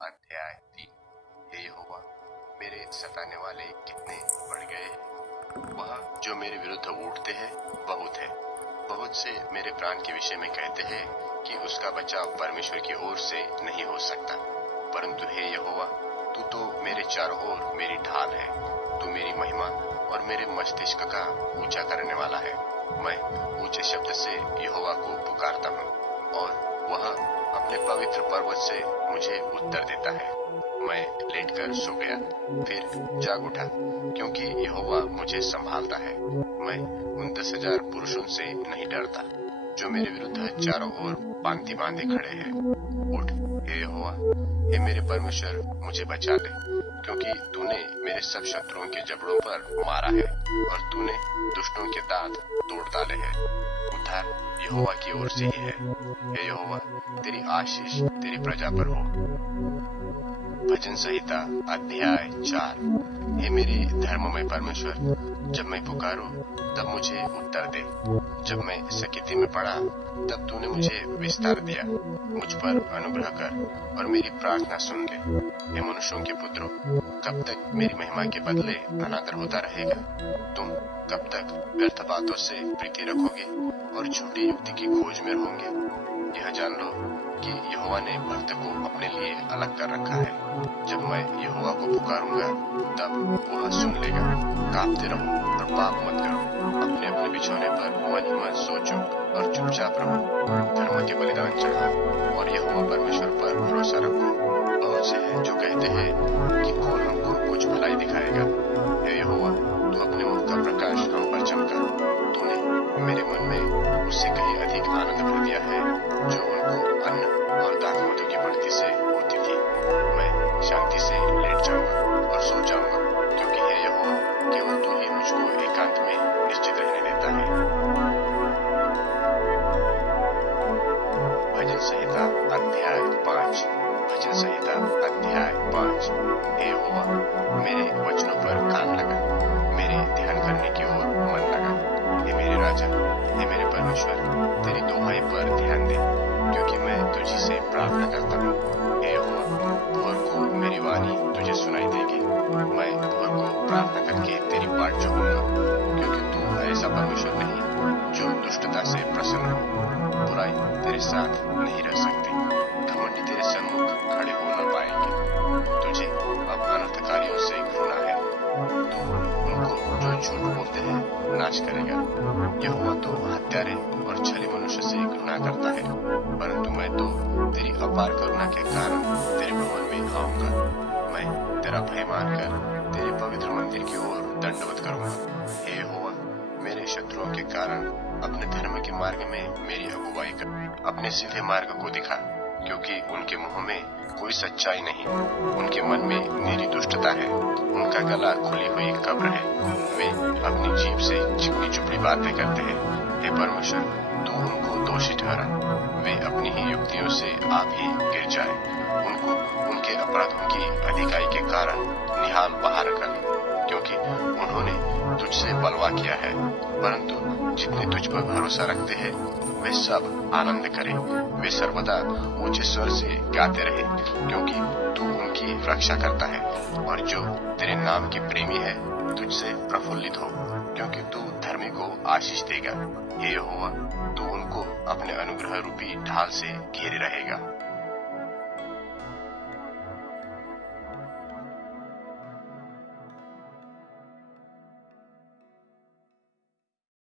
अध्याय 3। हे यहोवा, मेरे सताने वाले कितने बढ़ गए हैं। वह जो मेरे विरुद्ध उठते हैं बहुत है। बहुत से मेरे प्राण के विषय में कहते हैं कि उसका बचाव परमेश्वर की ओर से नहीं हो सकता। परंतु हे यहोवा, तू तो मेरे चारों ओर मेरी ढाल है। तू मेरी महिमा और मेरे मस्तिष्क का ऊंचा करने वाला है। मैं ऊंचे शब्द से यहोवा को पुकारता हूँ और वह अपने पवित्र पर्वत से मुझे उत्तर देता है। मैं लेटकर सो गया, फिर जाग उठा, क्योंकि यहोवा मुझे संभालता है। मैं उन 10,000 पुरुषों से नहीं डरता जो मेरे विरुद्ध चारों ओर पांति बांधे खड़े हैं। उठ हे यहोवा, हे मेरे परमेश्वर, मुझे बचा ले, क्योंकि तूने मेरे सब शत्रुओं के जबड़ों पर मारा है और तूने दुष्टों के दांत तोड़ डाले हैं। उद्धार यहोवा की ओर से ही है। हे यहोवा, तेरी आशीष तेरी प्रजा पर हो। भजन संहिता अध्याय 4। हे मेरे धर्ममय परमेश्वर, जब मैं पुकारूं तब मुझे उत्तर दे। जब मैं सकिति में पड़ा तब तूने मुझे विस्तार दिया। मुझ पर अनुग्रह कर और मेरी प्रार्थना सुन ले। हे मनुष्यों के पुत्रों, कब तक मेरी महिमा के बदले अनादर होता रहेगा। तुम कब तक व्यर्थ बातों से प्रीति रखोगे और झूठी युक्ति की खोज में रहोगे। यह जान लो कि यहोवा ने भक्त को अपने लिए अलग कर रखा है। जब मैं यहोवा को पुकारूंगा तब वह सुन लेगा। कांपते रहो और पाप मत करो। अपने अपने बिछौने पर मन ही मन सोचो और चुपचाप रहो। धर्म के बलिदान चढ़ाओ और यहोवा परमेश्वर पर भरोसा रखो। बहुत से हैं जो कहते हैं कि कौन हमको कुछ भलाई दिखाएगा। हे यहोवा, तू अपने मुख का प्रकाश हम पर चमका। तूने मेरे मन में उससे कहीं अधिक आनंद भर दिया है जो उनको अन्न और दाख मधु की बढ़ती से होती थी। मैं शांति से लेट जाऊंगा और सो जाऊंगा, क्योंकि हे यहोवा, केवल तू ही मुझको एकांत में निश्चित रहने देता है। भजन संहिता अध्याय 5। भजन संहिता अध्याय 5। हे यहोवा, मेरे वचनों पर कान लगा, मेरे ध्यान करने की ओर मन लगा। हे मेरे राजा, हे मेरे परमेश्वर, तेरी दुहाई पर ध्यान दे, क्योंकि मैं तुझी से प्रार्थना करता हूँ। हे यहोवा, भोर को मेरी वाणी तुझे सुनाई देगी। मैं भोर को प्रार्थना करके तेरी बाट जोहूंगा, क्योंकि तू ऐसा परमेश्वर नहीं जो दुष्टता से प्रसन्न हो। बुराई तेरे साथ नहीं रह सकती। घमंडी तेरे सन्मुख खड़े हो न पाएंगे। तुझे अब अनर्थकारियों से घृणा है। तू उनको जो झूठ बोलते हैं नाश करेगा। यहोवा तो हत्यारे और छली मनुष्य से घृणा करता है। परंतु मैं तो तेरी अपार करुणा के कारण तेरे भवन में आऊंगा। मैं तेरा भय मानकर तेरे पवित्र मंदिर की ओर दंडवत करूंगा। हे यहोवा, मेरे शत्रुओं के कारण अपने धर्म के मार्ग में मेरी अगुवाई कर। अपने सीधे मार्ग को दिखा, क्योंकि उनके मुंह में कोई सच्चाई नहीं। उनके मन में मेरी दुष्टता है। उनका गला खुली हुई कब्र है। वे अपनी जीभ से चिकनी चुपड़ी बातें करते हैं। हे परमेश्वर, तू उनको दोषी ठहरा। वे अपनी ही युक्तियों से आप ही गिर जाए। उनको उनके अपराधों की अधिकाई के कारण निहाल बाहर कर, क्योंकि उन्होंने तुझसे बलवा किया है। परंतु जितने तुझ पर भरोसा रखते हैं वे सब आनंद करें। वे सर्वदा ऊंचे स्वर से गाते रहे, क्योंकि तू उनकी रक्षा करता है। और जो तेरे नाम की प्रेमी है तुझसे प्रफुल्लित हो, क्योंकि तू धर्मी को आशीष देगा। हे यहोवा, तू उनको अपने अनुग्रह रूपी ढाल से घेरे रहेगा।